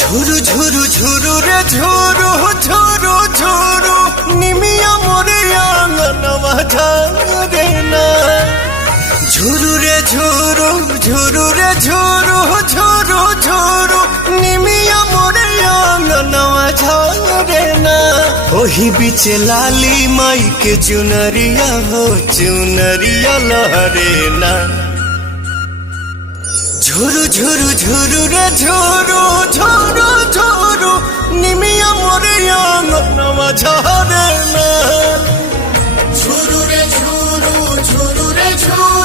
ঝুরু ঝুরু ঝুরু রে ঝুরু ঝুরু ঝুরু নিমিয়া মোরে আঙ্গনवा ঝরে না। ঝুরু রে ঝুরু ঝুরু রে ঝুরু ঝুরু ঝুরু নিমিয়া মোরে আঙ্গনवा ঝরে না। ओही बीच लाली माई के चुनरिया हो चुनरिया लहरे ना। झुरु झुरु झुरु रे झुरु झुरु झुरु निमिया मोरे आंगनवा झरे ना। झुरु रे झुरु झुरु रे झुरु